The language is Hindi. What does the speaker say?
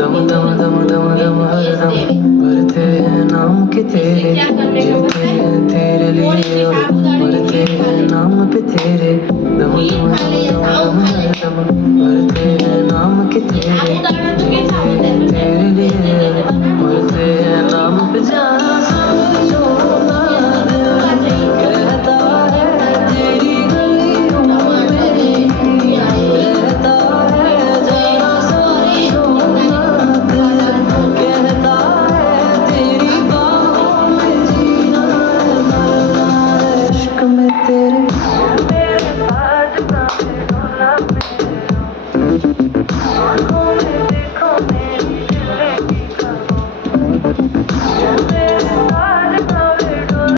दम दम दम दम दम हर दम भरते हैं नाम के तेरे जीते